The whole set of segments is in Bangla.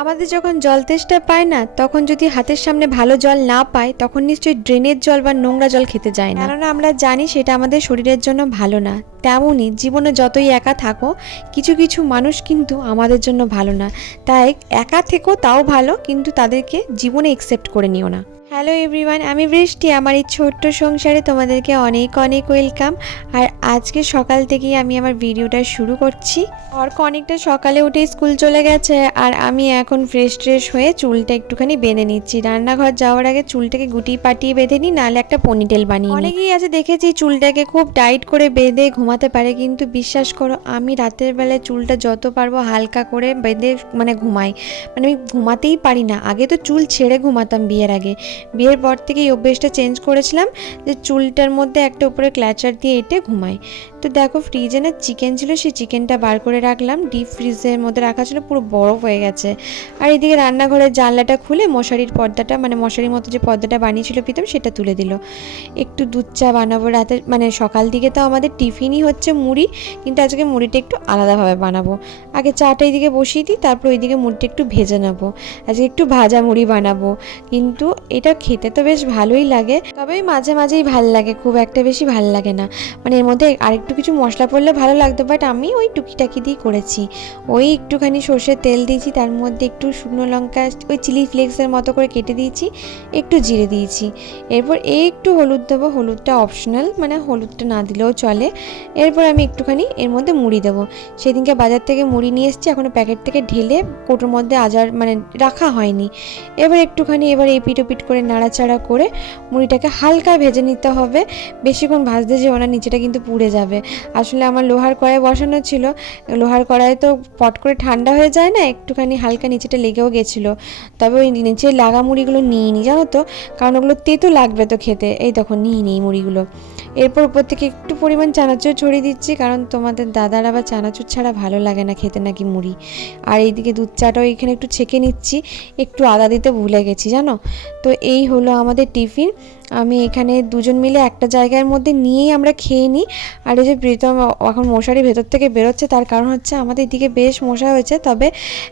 আমাদের যখন জল তেষ্টা পায় না, তখন যদি হাতের সামনে ভালো জল না পায়, তখন নিশ্চয়ই ড্রেনের জল বা নোংরা জল খেতে যায় না। কেননা আমরা জানি সেটা আমাদের শরীরের জন্য ভালো না। তেমনই জীবনে যতই একা থাকো, কিছু কিছু মানুষ কিন্তু আমাদের জন্য ভালো না। তাই একা থেকো তাও ভালো, কিন্তু তাদেরকে জীবনে একসেপ্ট করে নিও না। হ্যালো এভরিওয়ান আমি বৃষ্টি। আমার এই ছোট্ট সংসারে তোমাদেরকে অনেক অনেক ওয়েলকাম আর আজকে সকাল থেকেই আমি আমার ভিডিওটা শুরু করছি। অর্ক অনেকটা সকালে উঠে স্কুল চলে গেছে আর আমি এখন ফ্রেশ ট্রেশ হয়ে চুলটা একটুখানি বেঁধে নিচ্ছি। রান্নাঘর যাওয়ার আগে চুলটাকে গুটি পাটিয়ে বেঁধে নিই, নাহলে একটা পনিটেল বানিয়ে অনেকেই আছে দেখেছি চুলটাকে খুব টাইট করে বেঁধে ঘুমাতে পারে, কিন্তু বিশ্বাস করো, আমি রাতের বেলায় চুলটা যত পারব হালকা করে বেঁধে মানে ঘুমাই। মানে আমি ঘুমাতেই পারি না। আগে তো চুল ছেড়ে ঘুমাতাম বিয়ের আগে। বিয়ের পর থেকে এই অভ্যেসটা চেঞ্জ করেছিলাম যে চুলটার মধ্যে একটা উপরে ক্ল্যাচার দিয়ে এঁটে ঘুমাই। তো দেখো ফ্রিজে না চিকেন ছিল, সেই চিকেনটা বার করে রাখলাম। ডিপ ফ্রিজের মধ্যে রাখা ছিল, পুরো বরফ হয়ে গেছে। আর এদিকে রান্নাঘরের জানলাটা খুলে মশারির পর্দাটা মানে মশারির মতো যে পর্দাটা বানিয়েছিল প্রীতম, সেটা তুলে দিল। একটু দুধ চা বানাবো রাতে মানে সকাল দিকে তো আমাদের টিফিনই হচ্ছে মুড়ি, কিন্তু আজকে মুড়িটা একটু আলাদাভাবে বানাবো। আগে চাটা এইদিকে বসিয়ে দিই, তারপর ওইদিকে মুড়িটা একটু ভেজে নেব। আজকে একটু ভাজা মুড়ি বানাবো। কিন্তু এটা খেতে তো বেশ ভালোই লাগে তবে মাঝে মাঝেই ভালো লাগে, খুব একটা বেশি ভালো লাগে না। মানে এর মধ্যে আরেকটু কিছু মশলা পড়লে ভালো লাগতো বাট আমি ওই টুকিটাকি দিয়ে করেছি। ওই একটুখানি সর্ষের তেল দিয়েছি, তার মধ্যে একটু শুকনো লঙ্কা, ওই চিলি ফ্লেক্সের মতো করে কেটে দিয়েছি, একটু জিরে দিয়েছি। এরপর এই একটু হলুদ দেবো, হলুদটা অপশনাল মানে হলুদটা না দিলেও চলে। এরপর আমি একটুখানি এর মধ্যে মুড়ি দেবো। সেদিনকে বাজার থেকে মুড়ি নিয়ে এসেছি এখনও প্যাকেট থেকে ঢেলে কোটোর মধ্যে আজার মানে রাখা হয়নি। এবার একটুখানি এবার এই পিট পিট করে নাড়াচাড়া করে মুড়িটাকে হালকা ভেজে নিতে হবে। বেশিক্ষণ ভাজতে যেও না, নিচেটা কিন্তু পুড়ে যাবে। আসলে আমার লোহার কড়াই বসানো ছিল। লোহার কড়াই তো পট করে ঠান্ডা হয়ে যায় না, একটুখানি হালকা নিচেটা লেগেও গেছিল। তবে ওই নিচে লাগা মুড়িগুলো নিয়ে নিই জানো তো? কারণ ওগুলো তেতো লাগবে তো খেতে। এই তখন নিয়ে নিই মুড়িগুলো। এরপর উপর থেকে একটু পরিমাণ চানাচুর ছড়িয়ে দিচ্ছি, কারণ তোমাদের দাদার আবার চানাচুর ছাড়া ভালো লাগে না খেতে নাকি মুড়ি। আর এইদিকে দুধ চাটাও এখানে একটু ছেঁকে নিচ্ছি, একটু আদা দিতে ভুলে গেছি, জানো? তো এই হলো আমাদের টিফিন। আমি এখানে দুজন মিলে একটা জায়গার মধ্যে নিয়েই আমরা খেয়ে নিই। আর এই যে প্রীতম এখন মশারি ভেতর থেকে বেরোচ্ছে, তার কারণ হচ্ছে আমাদের দিকে বেশ মশা হয়েছে। তবে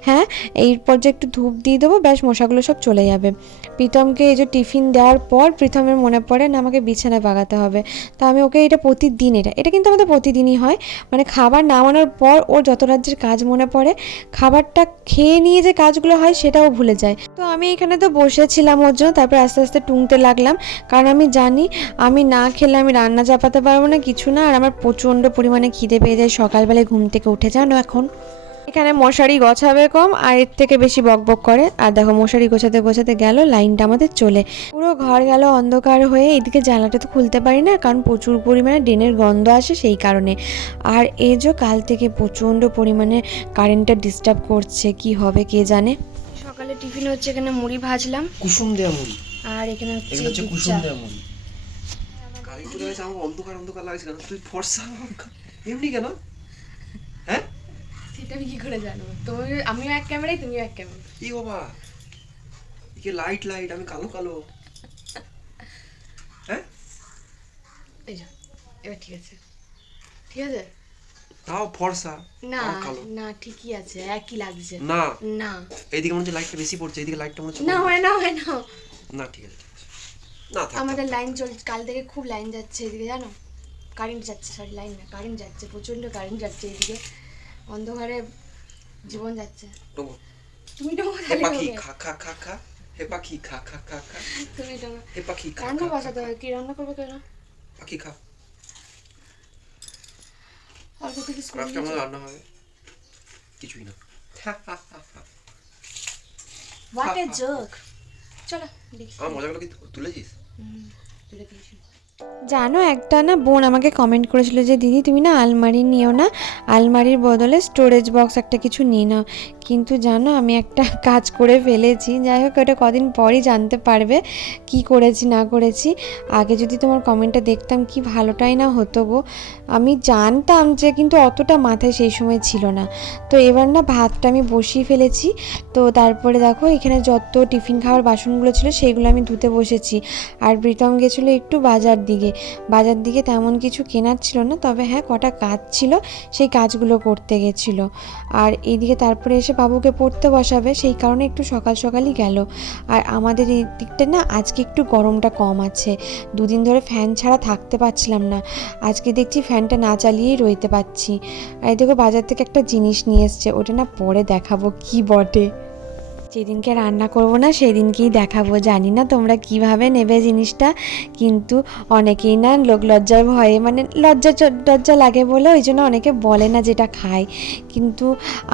হ্যাঁ এরপর যে একটু ধূপ দিয়ে দেবো, ব্যাস মশাগুলো সব চলে যাবে। প্রীতমকে এই যে টিফিন দেওয়ার পর প্রীতমের মনে পড়ে না, আমাকে বিছানায় বাগাতে হবে। তা আমি ওকে এটা প্রতিদিন, এটা এটা কিন্তু আমাদের প্রতিদিনই হয়। মানে খাবার নামানোর পর ওর যত রাজ্যের কাজ মনে পড়ে, খাবারটা খেয়ে নিয়ে যে কাজগুলো হয় সেটাও ভুলে যায়। তো আমি এখানে তো বসেছিলাম ওর জন্য, তারপর আস্তে আস্তে টুংতে লাগলাম। কারণ আমি জানি, আমি না খেলে আমি রান্না চাপাতে পারব না, কিছু না, আর আমার প্রচণ্ড পরিমাণে খিদে পেয়ে যায়। সকালবেলায় ঘুম থেকে উঠে, জানো এখন? এখানে মশারি গছাবে কম, আর এর থেকে বেশি বকবক করে। আর দেখো, মশারি গোছাতে গোছাতে গেল, লাইনটা আমাদের চলে। পুরো ঘর গেল অন্ধকার হয়ে এদিকে জানলাটা তো খুলতে পারি না, কারণ প্রচুর পরিমাণে ড্রেনের গন্ধ আসে সেই কারণে। আর এই যে কাল থেকে প্রচণ্ড পরিমাণে কারেন্টটা ডিস্টার্ব করছে, কি হবে কে জানে? সকালে টিফিন হচ্ছে এখানে মুড়ি ভাজলাম। কুসুম দেওয়া মুড়ি। আর এখানে হচ্ছে কুসুম মুড়ি কারেন্ট চলে গেছে আমার অন্ধকার অন্ধকার লাগছে কেন? তুই ফর্সা এমনি কেন? হ্যাঁ? সেটা আমি কি করে জানব? তুমি আমিও এক ক্যামেরাই তুমিও এক ক্যামেরা কি বাবা? একে লাইট লাইট আমি কালো কালো। হ্যাঁ? এই যা এবার ঠিক আছে। ঠিক আছে? তাও ফর্সা না কালো। না ঠিকই আছে একই লাগছে। না না। এইদিকে মনে হচ্ছে লাইটটা বেশি পড়ছে এইদিকে লাইটটা মনে হচ্ছে না হয় না হয় না। না ঠিক আছে না থাক আমাদের লাইন চল কাল থেকে খুব লাইন যাচ্ছে এদিকে জানো? কারেন্ট যাচ্ছে সরি লাইন না কারেন্ট যাচ্ছে প্রচণ্ড কারেন্ট যাচ্ছে এদিকে। অন্ধকারে জীবন যাচ্ছে। তুমি হে পাখি খা খা খা খা হে পাখি খা খা খা খা। তুমি তো হে পাখি খা রান্না বসাতে হবে কি? রান্না করবে কেন? পাখি খা। অল্প আজকে আমাদের রান্না হবে? কিছুই না। হোয়াট এ জোক চলো দেখি। আমার মজাগুলো কি তুলেছিস? হুম, তুলে দিয়েছি। জানো, একটা না বোন আমাকে কমেন্ট করেছিল যে, দিদি, তুমি না আলমারি নিও না। আলমারির বদলে স্টোরেজ বক্স একটা কিছু নিয়ে নাও। কিন্তু জানো, আমি একটা কাজ করে ফেলেছি। যাই হোক, ওটা কদিন পরই জানতে পারবে কি করেছি, না করেছি। আগে যদি তোমার কমেন্টটা দেখতাম, কি ভালোটাই না হতো গো। আমি জানতাম যে, কিন্তু অতটা মাথায় সেই সময় ছিল না। তো এবার না ভাতটা আমি বসিয়ে ফেলেছি। তো তারপরে দেখো, এখানে যত টিফিন খাওয়ার বাসনগুলো ছিল সেইগুলো আমি ধুতে বসেছি। আর প্রীতম গেছিল একটু বাজার দিকে। বাজার দিকে তেমন কিছু কেনার ছিল না, তবে হ্যাঁ কটা কাজ ছিল, সেই কাজগুলো করতে গেছিল। আর এইদিকে তারপরে এসে বাবুকে পড়তে বসাবে, সেই কারণে একটু সকাল সকালই গেল। আর আমাদের এই দিকটা না, আজকে একটু গরমটা কম আছে। দুদিন ধরে ফ্যান ছাড়া থাকতে পারছিলাম না। আজকে দেখছি ফ্যানটা না চালিয়েই রইতে পারছি। আর এই দেখো, বাজার থেকে একটা জিনিস নিয়ে এসছে, ওটা না পরে দেখাবো কি বটে। যেদিনকে রান্না করব না, সেদিনকেই দেখাবো, জানি না তোমরা কীভাবে নেবে জিনিসটা। কিন্তু অনেকেই না লোক লজ্জার ভয়ে মানে লজ্জা লজ্জা লাগে বলে, ওই জন্য অনেকে বলে না যেটা খায়। কিন্তু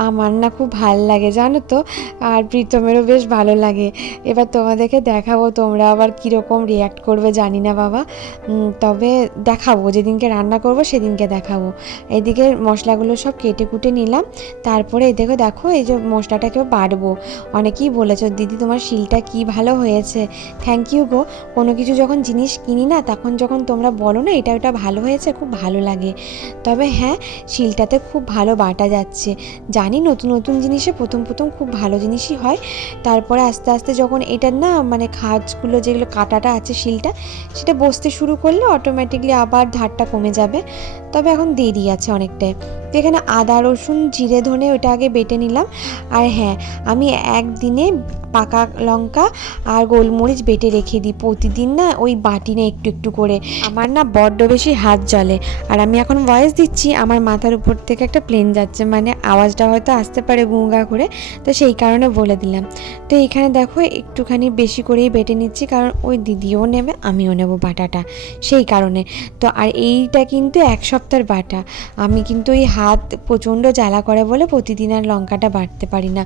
আমার না খুব ভালো লাগে, জানো তো? আর প্রীতমেরও বেশ ভালো লাগে। এবার তোমাদেরকে দেখাবো তোমরা আবার কীরকম রিয়াক্ট করবে, জানি না বাবা। তবে দেখাবো, যেদিনকে রান্না করব সেদিনকে দেখাবো। এদিকে মশলাগুলো সব কেটে কুটে নিলাম। তারপরে এদিকে দেখো এই যে মশলাটাকেও বাড়বো অনেকেই বলেছ, দিদি, তোমার শিলটা কি ভালো হয়েছে? থ্যাংক ইউ গো। কোনো কিছু যখন জিনিস কিনি না, তখন যখন তোমরা বলো না, এটা ওটা ভালো হয়েছে, খুব ভালো লাগে। তবে হ্যাঁ শিলটাতে খুব ভালো বাটা যাচ্ছে। জানি নতুন নতুন জিনিসে প্রথম প্রথম খুব ভালো জিনিসই হয়। তারপরে আস্তে আস্তে যখন এটার না মানে খাজগুলো যেগুলো কাটাটা আছে, শিলটা, সেটা বসতে শুরু করলে অটোমেটিকলি আবার ধারটা কমে যাবে। তবে এখন দেরি আছে অনেকটাই। তো এখানে আদা, রসুন, জিরে, ধনে ওটা আগে বেটে নিলাম। আর হ্যাঁ আমি একদিনে পাকা লঙ্কা আর গোলমরিচ বেটে রেখে দিই। প্রতিদিন না ওই বাটি না একটু একটু করে। আমার না বড্ড বেশি হাত জ্বলে। আর আমি এখন ভয়েস দিচ্ছি, আমার মাথার উপর থেকে একটা প্লেন যাচ্ছে। মানে আওয়াজটা হয়তো আসতে পারে গুঁগা করে। তো সেই কারণে বলে দিলাম। তো এখানে দেখো একটুখানি বেশি করেই বেটে নিচ্ছি। কারণ ওই দিদিও নেবে, আমিও নেব বাটাটা। সেই কারণে। তো আর এইটা কিন্তু এক সপ্তাহের বাটা। আমি কিন্তু এই হাত প্রচণ্ড জ্বালা করে বলে প্রতিদিন আর লঙ্কাটা বাটতে পারি না।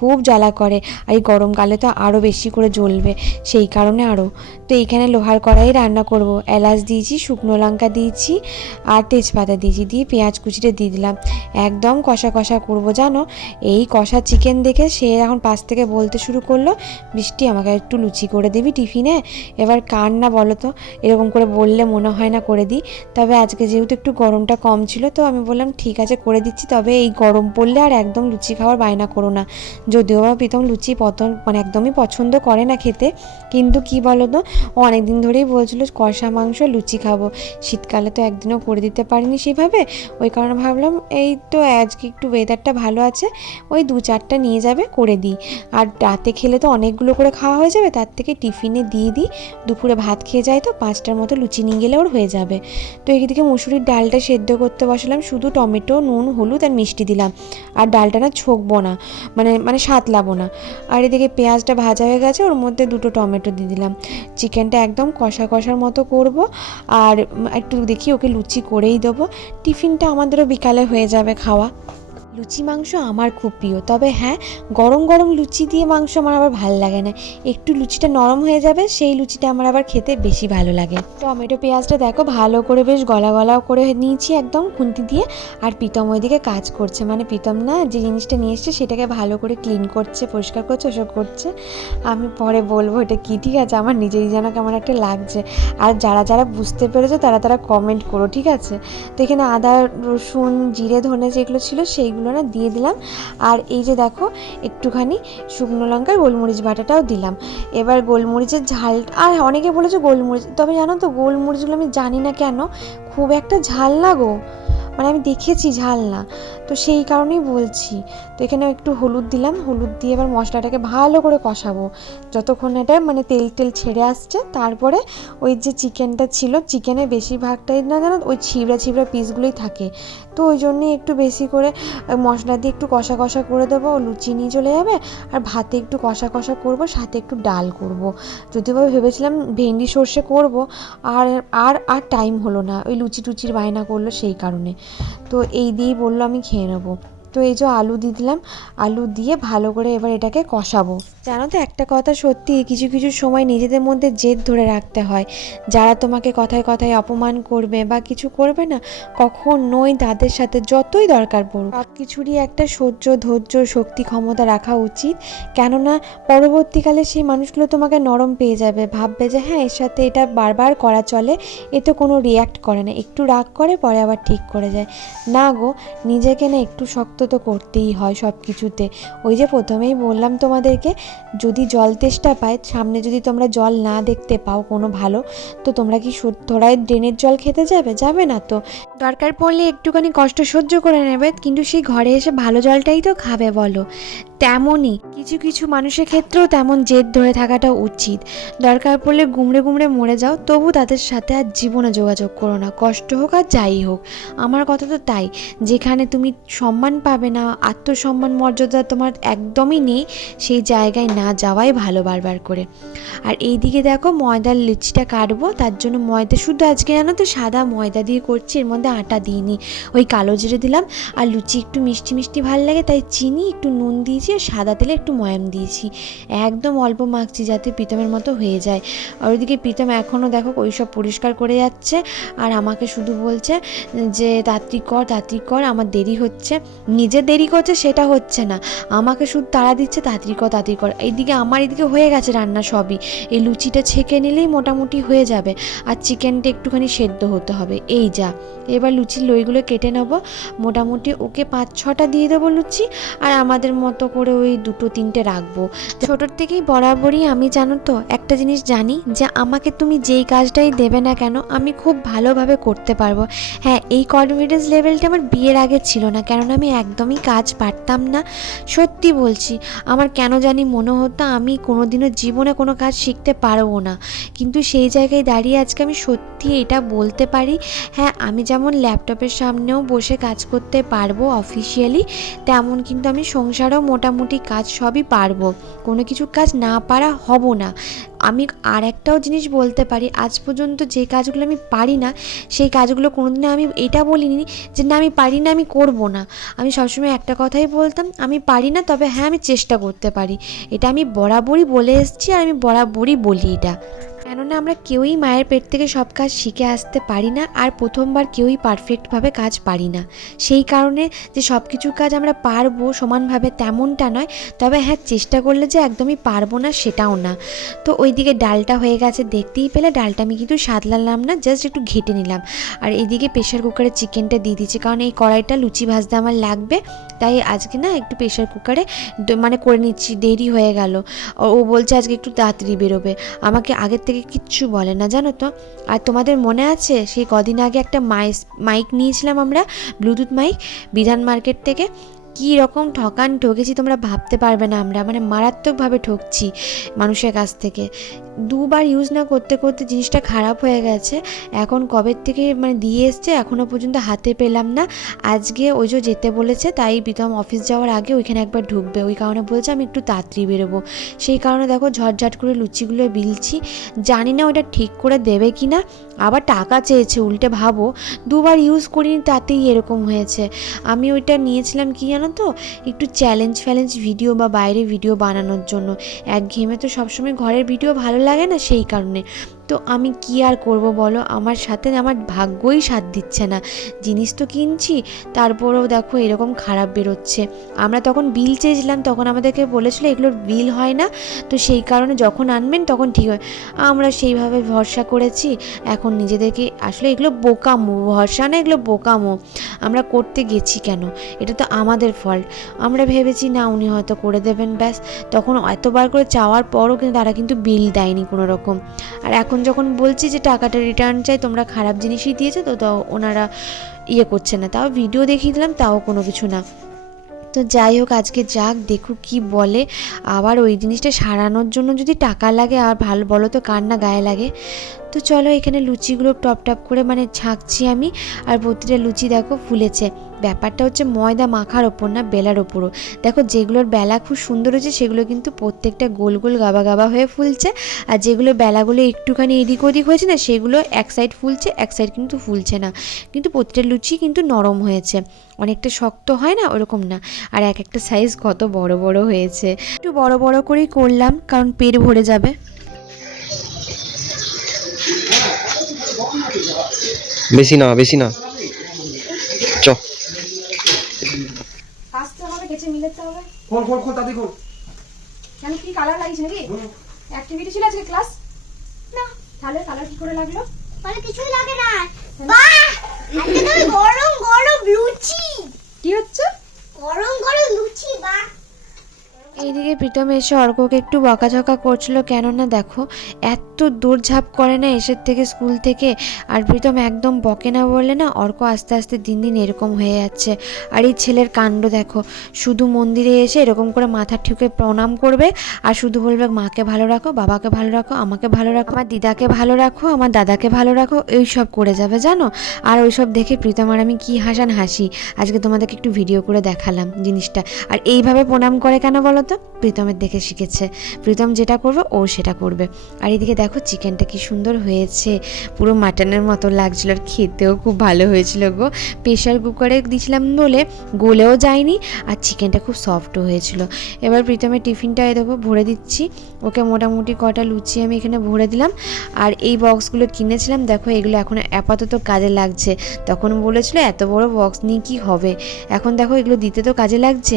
খুব জ্বালা করে আর এই গরমকালে তো আরও বেশি করে জ্বলবে, সেই কারণে আরও তো এইখানে লোহার কড়াই রান্না করব। এলাচ দিয়েছি, শুকনো লঙ্কা দিয়েছি আর তেজপাতা দিয়েছি। দিয়ে পেঁয়াজ কুচিটা দিয়ে দিলাম। একদম কষা কষা করব, জানো? এই কষা চিকেন দেখে সে এখন পাশ থেকে বলতে শুরু করল বৃষ্টি আমাকে একটু লুচি করে দিবি টিফিনে? এবার কার না বলো তো, এরকম করে বললে মনে হয় না করে দিই। তবে আজকে যেহেতু একটু গরমটা কম ছিল, তো আমি বললাম, ঠিক আছে, করে দিচ্ছি। তবে এই গরম পড়লে আর একদম লুচি খাওয়ার বায়না করো না। যদিও বা প্রীতম লুচি পতন মানে একদমই পছন্দ করে না খেতে, কিন্তু কি বলো তো অনেক দিন ধরেই বলছিল, কষা মাংস, লুচি খাব। শীতকালে তো একদিনও করে দিতে পারিনি সেভাবে। ওই কারণে ভাবলাম, এই তো আজকে একটু ওয়েদারটা ভালো আছে, ওই দু চারটা নিয়ে যাবে, করে দিই। আর রাতে খেলে তো অনেকগুলো করে খাওয়া হয়ে যাবে, তার থেকে টিফিনে দিয়ে দিই। দুপুরে ভাত খেয়ে যায় তো, পাঁচটার মতো লুচি নিয়ে গেলে ওর হয়ে যাবে। তো এদিকে মুসুরির ডালটা সেদ্ধ করতে বসালাম, শুধু টমেটো, নুন, হলুদ আর মিষ্টি দিলাম। আর ডালটা না ছকবো না। মানে মানে সাতলাবো না। আর এদিকে পেঁয়াজটা ভাজা হয়ে গেছে, ওর মধ্যে দুটো টমেটো দিয়ে দিলাম। চিকেনটা একদম কষা কষার মতো করব, আর একটু দেখি ওকে লুচি করেই দেবো। টিফিনটা আমাদেরও বিকালে হয়ে যাবে খাওয়া। লুচি মাংস আমার খুব প্রিয়। তবে হ্যাঁ গরম গরম লুচি দিয়ে মাংস আমার আবার ভালো লাগে না। একটু লুচিটা নরম হয়ে যাবে, সেই লুচিটা আমার আবার খেতে বেশি ভালো লাগে। টমেটো পেঁয়াজটা দেখো, ভালো করে বেশ গলা গলা করে নিয়েছি একদম খুন্তি দিয়ে। আর প্রীতম ওইদিকে কাজ করছে। মানে প্রীতম না, যে জিনিসটা নিয়ে এসছে সেটাকে ভালো করে ক্লিন করছে, পরিষ্কার করছে, ওসব করছে। আমি পরে বলব এটা কি, ঠিক আছে? আমার নিজেরই যেন কেমন একটা লাগছে। আর যারা যারা বুঝতে পেরেছ, তারা তারা কমেন্ট করো, ঠিক আছে? তো এখানে আদা, রসুন, জিরে, ধনে যেগুলো ছিল, সেইগুলো না দিয়ে দিলাম। আর এই যে দেখো, একটুখানি শুকনো লঙ্কার গোলমরিচ বাটাটাও দিলাম। এবার গোলমরিচের ঝাল, আর অনেকে বলেছে গোলমরিচ, তবে জানো তো গোলমরিচগুলো আমি জানি না কেন, খুব একটা ঝাল না গো। মানে আমি দেখেছি ঝাল না। তো সেই কারণেই বলছি, তো এখানে একটু হলুদ দিলাম, হলুদ দিয়ে এবার মশলাটাকে ভালো করে কষাবো। যতক্ষণ এটা মানে তেল টেল ছেড়ে আসছে, তারপরে ওই যে চিকেনটা ছিল, চিকেনের বেশিরভাগটাই না জানো, ওই ছিবড়া ছিবড়া পিসগুলোই থাকে। তো ওই জন্যই একটু বেশি করে মশলা দিয়ে একটু কষা কষা করে দেবো, লুচি নিয়ে চলে যাবে, আর ভাতে একটু কষা কষা করব, সাথে একটু ডাল করব। যদিও ভেবেছিলাম ভেন্ডি সর্ষে করব, আর আর আর টাইম হলো না, ওই লুচি টুচির বায়না করল সেই কারণে। তো এই দিয়েই বলল আমি খেয়ে নেব। তো এই যে আলু দিয়ে দিলাম, আলু দিয়ে ভালো করে এবার এটাকে কষাবো। জানো তো একটা কথা সত্যি, কিছু কিছু সময় নিজেদের মধ্যে জেদ ধরে রাখতে হয়। যারা তোমাকে কথায় কথায় অপমান করবে বা কিছু করবে না, কখনোই তাদের সাথে যতই দরকার পড়ুক, সব কিছুরই একটা সহ্য, ধৈর্য, শক্তি, ক্ষমতা রাখা উচিত। কেননা পরবর্তীকালে সেই মানুষগুলো তোমাকে নরম পেয়ে যাবে, ভাববে যে হ্যাঁ এর সাথে এটা বারবার করা চলে, এ তো কোনো রিয়াক্ট করে না। একটু রাগ করে, পরে আবার ঠিক করে যায়। না গো, নিজেকে না একটু শক্ত তো করতেই হয় সব কিছুতে ওই যে প্রথমেই বললাম তোমাদেরকে, যদি জল তেষ্টা পায়, সামনে যদি তোমরা জল না দেখতে পাও কোনো ভালো, তো তোমরা কি থোড়াই ড্রেনের জল খেতে যাবে? যাবে না তো। দরকার পড়লে একটুখানি কষ্ট সহ্য করে নেবে, কিন্তু সেই ঘরে এসে ভালো জলটাই তো খাবে বলো। তেমনই কিছু কিছু মানুষের ক্ষেত্রেও তেমন জেদ ধরে থাকাটা উচিত। দরকার পড়লে গুমড়ে গুমড়ে মরে যাও, তবু তাদের সাথে আর জীবনে যোগাযোগ করো না, কষ্ট হোক আর যাই হোক। আমার কথা তো তাই, যেখানে তুমি সম্মান পাবে না, আত্মসম্মান মর্যাদা তোমার একদমই নেই, সেই জায়গায় না যাওয়াই ভালো বারবার করে। আর এই দিকে দেখো ময়দার লিচিটা কাটবো, তার জন্য ময়দা, শুধু আজকে জানো তো সাদা ময়দা দিয়ে করছি, এর মধ্যে আটা দিইনি। ওই কালো জিরে দিলাম, আর লুচি একটু মিষ্টি মিষ্টি ভালো লাগে, তাই চিনি, একটু নুন দিয়েছি, আর সাদা তেলে একটু ময়াম দিয়েছি। একদম অল্প মাখছি যাতে প্রীতমের মতো হয়ে যায়। আর ওইদিকে প্রীতম এখনও দেখো ওই সব পরিষ্কার করে যাচ্ছে, আর আমাকে শুধু বলছে যে, তাড়াতাড়ি কর তাড়াতাড়ি কর, আমার দেরি হচ্ছে। নিজে দেরি করছে, সেটা হচ্ছে না। আমাকে শুধু তাড়া দিচ্ছে, তাড়াতাড়ি কর তাড়াতাড়ি কর। এইদিকে আমার এদিকে হয়ে গেছে রান্না সবই। এই লুচিটা ছেঁকে নিলেই মোটামুটি হয়ে যাবে, আর চিকেনটা একটুখানি সেদ্ধ হতে হবে। এই যা এবার লুচির লইগুলো কেটে নেব। মোটামুটি ওকে পাঁচ, ছটা দিয়ে দেবো লুচি আর আমাদের মতো করে ওই দুটো, তিনটে রাখব। ছোটোর থেকেই বরাবরই আমি জানো তো, একটা জিনিস জানি যে আমাকে তুমি যেই কাজটাই দেবে না কেন, আমি খুব ভালোভাবে করতে পারব। হ্যাঁ এই কনফিডেন্স লেভেলটা আমার বিয়ের আগে ছিল না, কেননা আমি একদমই কাজ পারতাম না। সত্যি বলছি, আমার কেন জানি মনে হতো আমি কোনোদিনও জীবনে কোনো কাজ শিখতে পারব না। কিন্তু সেই জায়গায় দাঁড়িয়ে আজকে আমি সত্যি এটা বলতে পারি। হ্যাঁ আমি যেমন ল্যাপটপের সামনেও বসে কাজ করতে পারব অফিসিয়ালি তেমন কিন্তু আমি সংসারেও মোটামুটি কাজ সবই পারব। কোনো কিছু কাজ না পারা হব না। আমি আর একটাও জিনিস বলতে পারি, আজ পর্যন্ত যে কাজগুলো আমি পারি না, সেই কাজগুলো কোনোদিনও আমি এটা বলিনি যে না আমি পারি না, আমি করব না। আমি সবসময় একটা কথাই বলতাম, আমি পারি না, তবে হ্যাঁ আমি চেষ্টা করতে পারি। এটা আমি বরাবরই বলে এসেছি আর আমি বরাবরই বলি এটা। কেননা আমরা কেউই মায়ের পেট থেকে সব কাজ শিখে আসতে পারি না আর প্রথমবার কেউই পারফেক্টভাবে কাজ পারি না। সেই কারণে যে সব কিছু কাজ আমরা পারব সমানভাবে তেমনটা নয়, তবে হ্যাঁ চেষ্টা করলে যে একদমই পারব না সেটাও না। তো ওইদিকে ডালটা হয়ে গেছে, দেখতেই পেলে ডালটা আমি কিন্তু সাদলালাম না জাস্ট একটু ঘেটে নিলাম। আর এইদিকে প্রেশার কুকারে চিকেনটা দিয়ে দিচ্ছি কারণ এই কড়াইটা লুচি ভাজতে আমার লাগবে, তাই আজকে না একটু প্রেশার কুকারে মানে করে নিচ্ছি, দেরি হয়ে গেল। ও বলছে আজকে একটু তাড়াতাড়ি বেরোবে। আমাকে আগের থেকে কিচ্ছু বলে না, জানো তো? আর তোমাদের মনে আছে, সেই কদিন আগে একটা মাইস, মাইক নিয়েছিলাম আমরা, ব্লুটুথ মাইক, বিধান মার্কেট থেকে? কী রকম ঠকান ঠকেছি তোমরা ভাবতে পারবে না আমরা মানে মারাত্মকভাবে ঠকছি মানুষের কাছ থেকে। দুবার ইউজ না করতে করতে জিনিসটা খারাপ হয়ে গেছে। এখন কবের থেকে মানে দিয়ে এসছে এখনও পর্যন্ত হাতে পেলাম না। আজকে ওই যে যেতে বলেছে, তাই প্রীতম অফিস যাওয়ার আগে ওইখানে একবার ঢুকবে। ওই কারণে বলছে আমি একটু তাড়াতাড়ি বেরোবো। সেই কারণে দেখো ঝটঝট করে লুচিগুলো বিলছি। জানি না ওটা ঠিক করে দেবে কি না আবার টাকা চেয়েছে, উল্টে ভাবো। দুবার ইউজ করিনি, তাতেই এরকম হয়েছে। আমি ওইটা নিয়েছিলাম কি জানো তো? একটু চ্যালেঞ্জ ফ্যালেঞ্জ ভিডিও বা বাইরে ভিডিও বানানোর জন্য। এক একঘেয়েমে তো সবসময় ঘরের ভিডিও ভালো লাগে না সেই কারণে। তো আমি কি আর করব বলো? আমার সাথে আমার ভাগ্যই সাথ দিচ্ছে না। জিনিস তো কিনছি, তারপরেও দেখো এরকম খারাপ বেরোচ্ছে। আমরা তখন বিল চেয়েছিলাম, তখন আমাদেরকে বলেছিল এগুলোর বিল হয় না, তো সেই কারণে যখন আনবেন তখন ঠিক হয়। আমরা সেইভাবে ভরসা করেছি, এখন নিজেদেরকে আসলে এগুলো বোকামো, ভরসা না এগুলো বোকামো। আমরা করতে গেছি কেন? এটা তো আমাদের ফল্ট। আমরা ভেবেছি না উনি হয়তো করে দেবেন, ব্যাস। তখন এতবার করে চাওয়ার পরও কিন্তু তারা কিন্তু বিল দেয়নি কোনো রকম আর এখন যখন বলছি যে টাকাটা রিটার্ন চাই, তোমরা খারাপ জিনিসই দিয়েছ, তো তাও ওনারা ইয়ে করছে না। তাও ভিডিও দেখিয়ে দিলাম, তাও কোনো কিছু না। তো যাই হোক, আজকে যাক, দেখুক কি বলে। আবার ওই জিনিসটা সারানোর জন্য যদি টাকা লাগে, আর ভালো বলো তো কার না গায়ে লাগে। তো চলো এখানে লুচিগুলো টপ টপ করে মানে ছাঁকছি আমি। আর প্রতিটা লুচি দেখো ফুলেছে। ব্যাপারটা হচ্ছে ময়দা মাখার ওপর না, বেলার ওপরও। দেখো যেগুলোর বেলা খুব সুন্দর হয়েছে, সেগুলো কিন্তু প্রত্যেকটা গোল গোল গাবা গাবা হয়ে ফুলছে। আর যেগুলো বেলাগুলো একটুখানি এদিক ওদিক হয়েছে না, সেগুলো এক সাইড ফুলছে, এক সাইড কিন্তু ফুলছে না। কিন্তু প্রতিটা লুচি কিন্তু নরম হয়েছে। অনেকটা শক্ত হয় না, ওরকম না। আর এক একটা সাইজ কত বড় বড় হয়েছে। একটু বড় বড় করেই করলাম, কারণ পেট ভরে যাবে। বেশি না বেশি না। চ। আসতে হবে কেচে মিলাতে হবে। খোল খোল খোল তাড়াতাড়ি খোল। কেন কি কালার লাগিয়েছে নাকি? অ্যাক্টিভিটি ছিল আজকে ক্লাস না। তাহলে কালার কি করে লাগল? বলে কিছুই লাগে না। বাহ! আজকে তুমি গরম গরম লুচি। কি হচ্ছে? গরম গরম লুচি বা এইদিকে প্রীতম এসে অর্ককে একটু বকাঝকা করছিল, কেননা দেখো, এত দৌড়ঝাঁপ করে না এসের থেকে স্কুল থেকে। আর প্রীতম একদম বকে না বললে না অর্ক আস্তে আস্তে দিন দিন এরকম হয়ে যাচ্ছে। আর এই ছেলের কাণ্ড দেখো, শুধু মন্দিরে এসে এরকম করে মাথা ঠুকে প্রণাম করবে, আর শুধু বলবে, মাকে ভালো রাখো, বাবাকে ভালো রাখো, আমাকে ভালো রাখো, আমার দিদাকে ভালো রাখো, আমার দাদাকে ভালো রাখো এই সব করে যাবে, জানো? আর ওইসব দেখে প্রীতম, আর আমি কী হাসান হাসি, আজকে তোমাদেরকে একটু ভিডিও করে দেখালাম জিনিসটা। আর এইভাবে প্রণাম করে কেন বলো তো প্রীতমের দেখে শিখেছে। প্রীতম যেটা করবে, ও সেটা করবে। আর এদিকে দেখো চিকেনটা কি সুন্দর হয়েছে। পুরো মাটনের মতো লাগছিল আর খেতেও খুব ভালো হয়েছিল গো। প্রেশার কুকারে দিয়েছিলাম বলে গলেও যায়নি আর চিকেনটা খুব সফটও হয়েছিল। এবার প্রীতমের টিফিনটা এই দেখো ভরে দিচ্ছি। ওকে মোটামুটি কটা লুচি আমি এখানে ভরে দিলাম। আর এই বক্সগুলো কিনেছিলাম, দেখো এগুলো এখন আপাতত কাজে লাগছে। তখন বলেছিল, এত বড় বক্স নিয়ে কি হবে? এখন দেখো এগুলো দিতে তো কাজে লাগছে।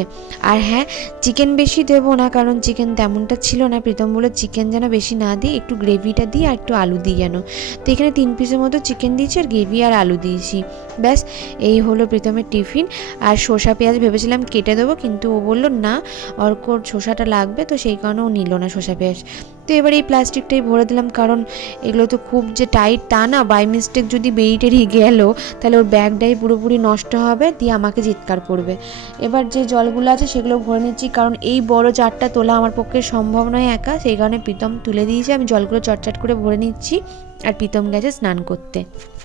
আর হ্যাঁ চিকেন বেশি দেবো না, কারণ চিকেন তেমনটা ছিল না। প্রীতম বলে চিকেন যেন বেশি না দিই, একটু গ্রেভিটা দিই আর একটু আলু দিই যেন। তো এখানে তিন পিসের মতো চিকেন দিয়েছি আর গ্রেভি আর আলু দিয়েছি। ব্যাস, এই হলো প্রীতমের টিফিন আর শসা, পেঁয়াজ ভেবেছিলাম কেটে দেবো, কিন্তু ও বলল, না অর্কর শসাটা লাগবে। তো সেই কারণে ও নিল না শসা, পেঁয়াজ। তো এবার এই প্লাস্টিকটাই ভরে দিলাম, কারণ এগুলো তো খুব যে টাইট তা না। বাই মিস্টেক যদি বেরিয়ে টেরিয়ে গেল, তাহলে ওর ব্যাগটাই পুরোপুরি নষ্ট হবে, দিয়ে আমাকে চিৎকার করবে। এবার যে জলগুলো আছে, সেগুলো ভরে নিচ্ছি, কারণ এই বড় চারটা তোলা আমার পক্ষে সম্ভব নয় একা। সেই কারণে প্রীতম তুলে দিয়েছে, আমি জলগুলো চটচট করে ভরে নিচ্ছি, আর প্রীতম গেছে স্নান করতে।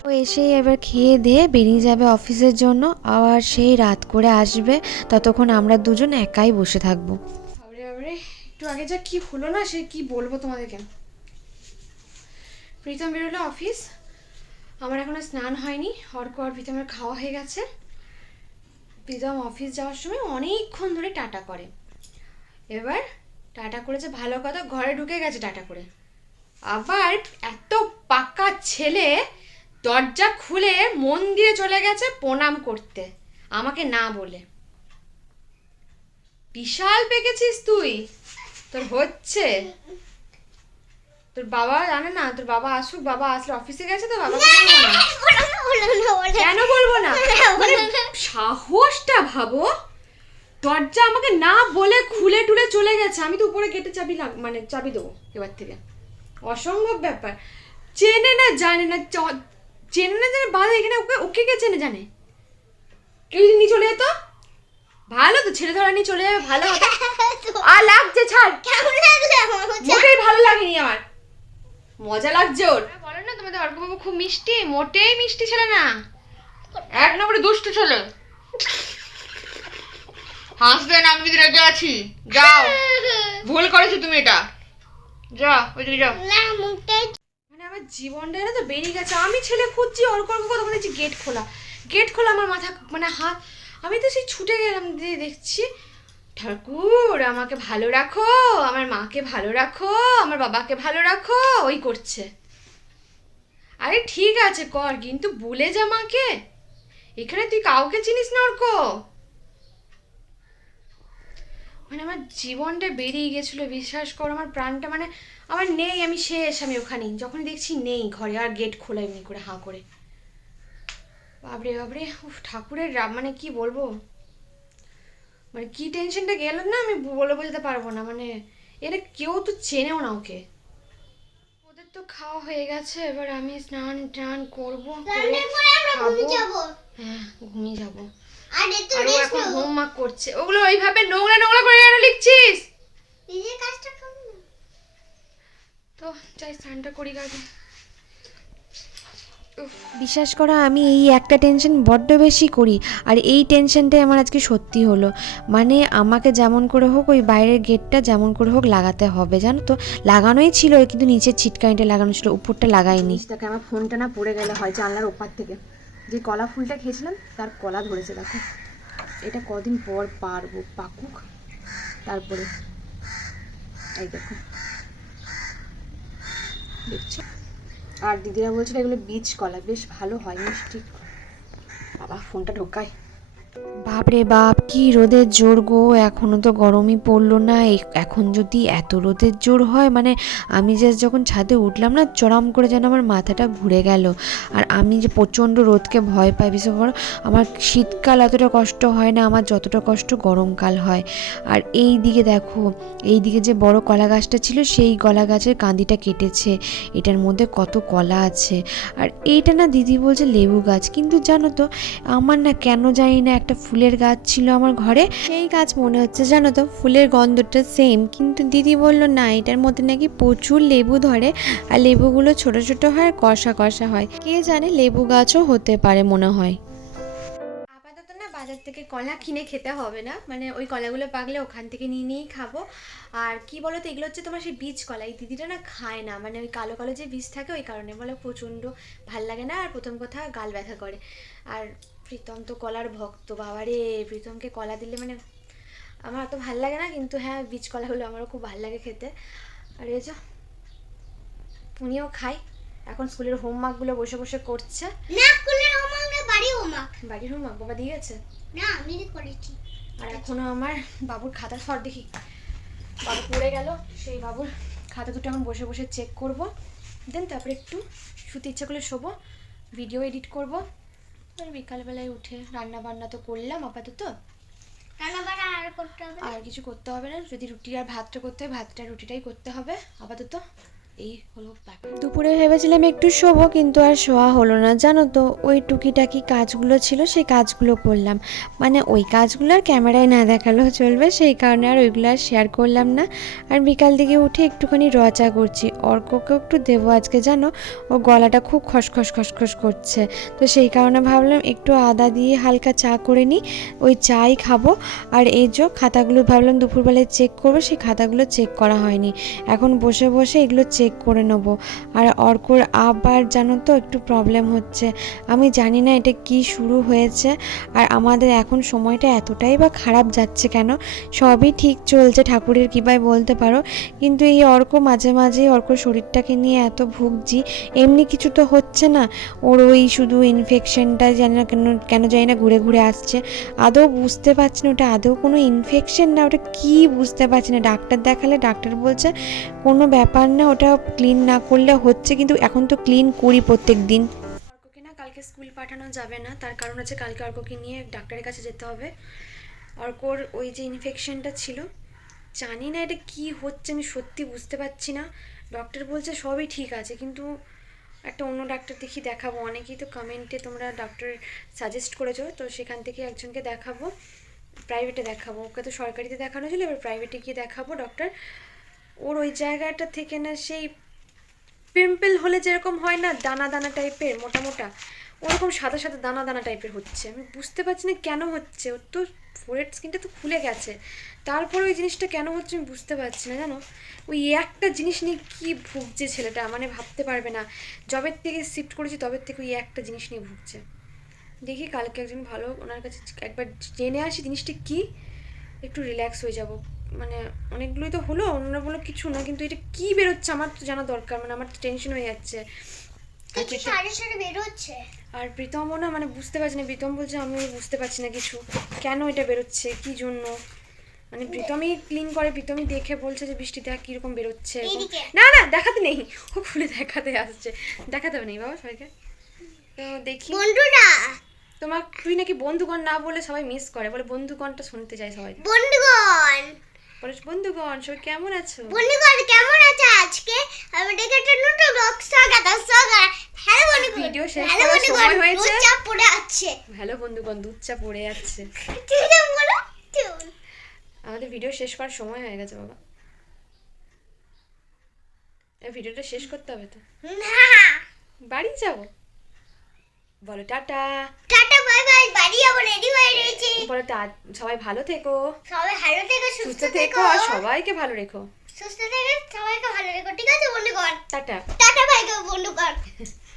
ও এসেই এবার খেয়ে দিয়ে বেরিয়ে যাবে অফিসের জন্য, আবার সেই রাত করে আসবে, ততক্ষণ আমরা দুজন একাই বসে থাকব। একটু আগে যা কি হলো না, সে কি বলব তোমাদেরকে? প্রীতম বেরোলো অফিস আমার এখনও স্নান হয়নি, অর্ক আর প্রীতমের খাওয়া হয়ে গেছে। প্রীতম অফিস যাওয়ার সময় অনেকক্ষণ ধরে টাটা করে। এবার টাটা করেছে ভালো কথা, ঘরে ঢুকে গেছে টাটা করে। আবার এত পাকা ছেলে দরজা খুলে মন্দিরে চলে গেছে প্রণাম করতে, আমাকে না বলে। বিশাল পেকেছিস তুই! তোর হচ্ছে? তোর বাবা জানে না? তোর বাবা আসুক, বাবা আসলে অফিসে গেছে তো, বাবা কেন বলব না? মানে সাহসটা ভাবো, দরজা আমাকে না বলে খুলে টুলে চলে গেছে। আমি তো উপরে গেটে চাবি লাগ মানে চাবি দেবো এবার থেকে। অসম্ভব ব্যাপার। চেনে না, জানে না চেনে না, জানে, বাধা এখানে ওকে ওকে কে চেনে জানে? কেউ যদি নিয়ে চলে যেত? ভালো তো ছেলে ধরা নিয়ে চলে যাবে ভালো হতো আর লাগছে ছাড়। কেমন আমার মোটেই ভালো লাগেনি আমার। মজা লাগছে ওর। বলো না তোমাদের অর্কবাবু খুব মিষ্টি মোটেই মিষ্টি ছেলে না। এক নম্বরে দুষ্টু ছেলে। হাসবে না আমি রেগে আছি। যাও। ভুল করেছ তুমি এটা। যা ওইদিকে যাও। না মুখটাই মানে আমার জীবনটা না তো বেরিয়ে গেছে। আমি ছেলে খুঁজছি ওর করব তখন দেখছি গেট খোলা। গেট খোলা আমার মাথা মানে হাত আমি তো সেই ছুটে গেলাম দিয়ে দেখছি, ঠাকুর, আমাকে ভালো রাখো, আমার মাকে ভালো রাখো, আমার বাবাকে ভালো রাখো। ওই করছে। আরে ঠিক আছে কর, কিন্তু বলে যা মাকে। এখানে তুই কাউকে চিনিস না অর্ক? মানে আমার জীবনটা বেরিয়ে গেছিল, বিশ্বাস কর, আমার প্রাণটা মানে আমার নেই, আমি শেষ, আমি ওখানেই। যখন দেখছি নেই, ঘরে আর গেট খোলা এমনি করে হাঁ করে। বাবরে বাবরে উফ ঠাকুরের রাম মানে কি বলব? মানে কি টেনশনটা গেল না আমি বলে বোঝাতে পারব না মানে এটা কেউ তো চেনেও না ওকে। ওদের তো খাওয়া হয়ে গেছে এবার আমি স্নান টান করব খাব। ঘুমিয়ে যাব। হ্যাঁ ঘুমিয়ে যাব। আর ও এখন হোমওয়ার্ক করছে। ওগুলো ওইভাবে নোংরা নোংরা করে কেন লিখছিস? নিজের কাজটা তো চাই স্নানটা করি আগে। বিশ্বাস করা, আমি এই একটা টেনশন বড্ড বেশি করি। আর এই টেনশনটাই আমার আজকে সত্যি হলো। মানে আমাকে যেমন করে হোক, ওই বাইরের গেটটা যেমন করে হোক লাগাতে হবে, জানো তো? লাগানোই ছিল, কিন্তু নিচের ছিটকানিটা লাগানো ছিল, উপরটা লাগাইনি। জিনিসটাকে আমার ফোনটা না পড়ে গেলে হয় জানলার ওপার থেকে। যে কলা ফুলটা খেয়েছিলাম, তার কলা ধরেছে, দেখো। এটা কদিন পর পারব, পাকুক। তারপরে, এই দেখো। দেখছ? আর দিদিরা বলছিল এগুলো বীজ কলা বেশ ভালো হয় মিষ্টি। বাবা ফোনটা ঢোকায়। বাপরে বাপ, কি রোদের জোর গো এখনও তো গরমই পড়ল না। এখন যদি এত রোদের জোর হয় মানে আমি জাস্ট যখন ছাদে উঠলাম না চড়াম করে যেন আমার মাথাটা ঘুরে গেল। আর আমি যে প্রচণ্ড রোদকে ভয় পাই, বিশেষ করে আমার শীতকাল এতটা কষ্ট হয় না, আমার যতটা কষ্ট গরমকাল হয়। আর এই দিকে দেখো, এই দিকে যে বড় কলা গাছটা ছিল, সেই কলা গাছের কান্দিটা কেটেছে। এটার মধ্যে কত কলা আছে। আর এইটা না দিদি বলছে লেবু গাছ, কিন্তু জানো তো, আমার না কেন জানি না একটা ফুলের গাছ ছিল আমার ঘরে। সেই গাছ মনে হচ্ছে জানো তো, ফুলের গন্ধটা সেম কিন্তু দিদি বলল, না, এটার মধ্যে নাকি প্রচুর লেবু ধরে, আর লেবুগুলো ছোট ছোট হয় কষা কষা হয়। কে জানে লেবু গাছও হতে পারে মনে হয়। বাজার থেকে কলা কিনে খেতে হবে না। মানে ওই কলাগুলো পাকলে ওখান থেকে নিয়ে নিয়েই খাব। আর কি বলো তো এগুলো হচ্ছে তোমার সেই বীজ কলা। এই দিদিটা না খায় না। মানে ওই কালো কালো যে বীজ থাকে ওই কারণে বলে প্রচণ্ড ভালো লাগে না। আর প্রথম কথা গাল ব্যথা করে। আর প্রীতম তো কলার ভক্ত বাবারে। প্রীতমকে কলা দিলে মানে আমার অত ভালো লাগে না কিন্তু হ্যাঁ বীজ কলাগুলো আমারও খুব ভালো লাগে খেতে। আর এই যে উনিও খায়। এখন স্কুলের হোমওয়ার্কগুলো বসে বসে করছে। না স্কুলের হোমওয়ার্ক না বাড়ি হোমওয়ার্ক। বাড়ির হোমওয়ার্ক? বাবা দিয়ে গেছে? না আমি করেছি। আর এখনও আমার বাবুর খাতা সর দেখি। বাবু পড়ে গেল সেই বাবুর খাতা দুটো এখন বসে বসে চেক করব। দেন তারপরে একটু শুতে ইচ্ছা করলে শোবো ভিডিও এডিট করব। আর বিকালবেলায় উঠে রান্না বান্না তো করলাম আপাতত। আর কিছু করতে হবে না যদি রুটি আর ভাতটা করতে হয় ভাতটা রুটিটাই করতে হবে আপাতত। দুপুরে ভেবেছিলাম একটু শোবো, কিন্তু আর শোয়া হলো না। জানো তো, ওই টুকিটাকি কাজগুলো ছিল, সেই কাজগুলো করলাম। মানে ওই কাজগুলো আর ক্যামেরায় না দেখালেও চলবে, সেই কারণে আর ওইগুলো আর শেয়ার করলাম না। আর বিকাল দিকে উঠে একটুখানি রচা করছি। অর্ককেও একটু দেবো আজকে, জানো? ও গলাটা খুব খসখস খসখস করছে। তো সেই কারণে ভাবলাম একটু আদা দিয়ে হালকা চা করে নিই, ওই চাই খাব। আর এই যে খাতাগুলো ভাবলাম দুপুরবেলায় চেক করব, সেই খাতাগুলো চেক করা হয়নি। এখন বসে বসে এগুলো চেক করে নেব। আর অর্কর আবার জানো তো একটু প্রবলেম হচ্ছে। আমি জানি না এটা কি শুরু হয়েছে আর আমাদের এখন সময়টা এতটাই বা খারাপ যাচ্ছে কেন? সবই ঠিক চলছে, ঠাকুরের কৃপায় বলতে পারো। কিন্তু এই অর্ক মাঝে মাঝে অর্ক শরীরটাকে নিয়ে এত ভুগছি, এমনি কিছু তো হচ্ছে না। ওর ওই শুধু ইনফেকশনটা জানি না কেন কেন জানি না ঘুরে ঘুরে আসছে। আদৌ বুঝতে পারছি না ওটা আদৌ কোনো ইনফেকশন না, ওটা কি বুঝতে পারছি না। ডাক্তার দেখালে, ডাক্তার বলছে কোনো ব্যাপার না, ওটা ক্লিন না করলে হচ্ছে কিন্তু এখন তো ক্লিন করি প্রত্যেক দিন। অর্ককে না কালকে স্কুল পাঠানো যাবে না, তার কারণ হচ্ছে কালকে অর্ককে নিয়ে ডাক্তারের কাছে যেতে হবে। অর্কর ওই যে ইনফেকশনটা ছিল, জানি না এটা কি হচ্ছে আমি সত্যি বুঝতে পারছি না। ডক্টর বলছে সবই ঠিক আছে, কিন্তু একটা অন্য ডাক্তার দেখি দেখাবো। অনেকেই তো কমেন্টে তোমরা ডক্টর সাজেস্ট করেছ, তো সেখান থেকে একজনকে দেখাবো। প্রাইভেটে দেখাবো। ওকে তো সরকারিতে দেখানো ছিল, এবার প্রাইভেটে গিয়ে দেখাবো ডক্টর ওর ওই জায়গাটা থেকে না সেই পিম্পল হলে যেরকম হয় না দানা দানা টাইপের, মোটা মোটা, ওরকম সাদা সাদা দানা দানা টাইপের হচ্ছে। আমি বুঝতে পারছি না কেন হচ্ছে, ওর তো ফোরেড স্কিনটা তো খুলে গেছে। তারপরে ওই জিনিসটা কেন হচ্ছে আমি বুঝতে পারছি না, জানো? ওই একটা জিনিস নিয়ে কী ভুগছে ছেলেটা মানে ভাবতে পারবে না। জবের থেকে শিফট করেছি, তবের থেকে ওই একটা জিনিস নিয়ে ভুগছে। দেখি কালকে একজন ভালো ওনার কাছে একবার জেনে আসি জিনিসটা কী, একটু রিল্যাক্স হয়ে যাব। মানে অনেকগুলোই তো হলো অন্য বলো কিছু না কিন্তু এটা কি বেরোচ্ছে আমার তো জানা দরকার মানে আমার তো টেনশন হয়ে যাচ্ছে। আর আর প্রীতমও না মানে বুঝতে পারছি না প্রীতম বলছে আমি বুঝতে পারছি না কিছু কেন এটা বেরোচ্ছে কি জন্য? মানে প্রীতমই ক্লিন করে প্রীতমই দেখে বলছে যে বৃষ্টি দেখ কীরকম বেরোচ্ছে না না দেখাতে নেই ও খুলে দেখাতে আসছে। দেখাতে হবে নেই বাবা সবাইকে। তো দেখি। বন্ধুরা। তোমার তুই নাকি বন্ধুগণ না বলে সবাই মিস করে বলে বন্ধুগণটা শুনতে চায় সবাই। বন্ধুগণ। বলে বন্ধুগণ সবাই কেমন আছো? বন্ধুগণ কেমন আছে আজকে? আমি দেখে একটা নতুন ব্লগ স্বাগত স্বাগত। হ্যালো বন্ধুগণ ভিডিও শেষ করার সময় হয়েছে। রোদ চাপ পড়ে আছে। হ্যালো বন্ধুগণ দুধ চা পড়ে আছে। বলো আমাদের ভিডিও শেষ করার সময় হয়ে গেছে বাবা। এই ভিডিওটা শেষ করতে হবে তো? না। বাড়ি যাব? বলো টাটা। টাটা বাই বাই বাড়ি যাব রেডি হয়ে রয়েছি। বলো টা সবাই ভালো থেকো। সবাই ভালো থেকো সুস্থ থেকো আর সবাইকে ভালো রেখো। সুস্থ থেকে সবাইকে ভালো রেখো ঠিক আছে বন্ধুগণ? টাটা। টাটা বাই বাই বন্ধুগণ।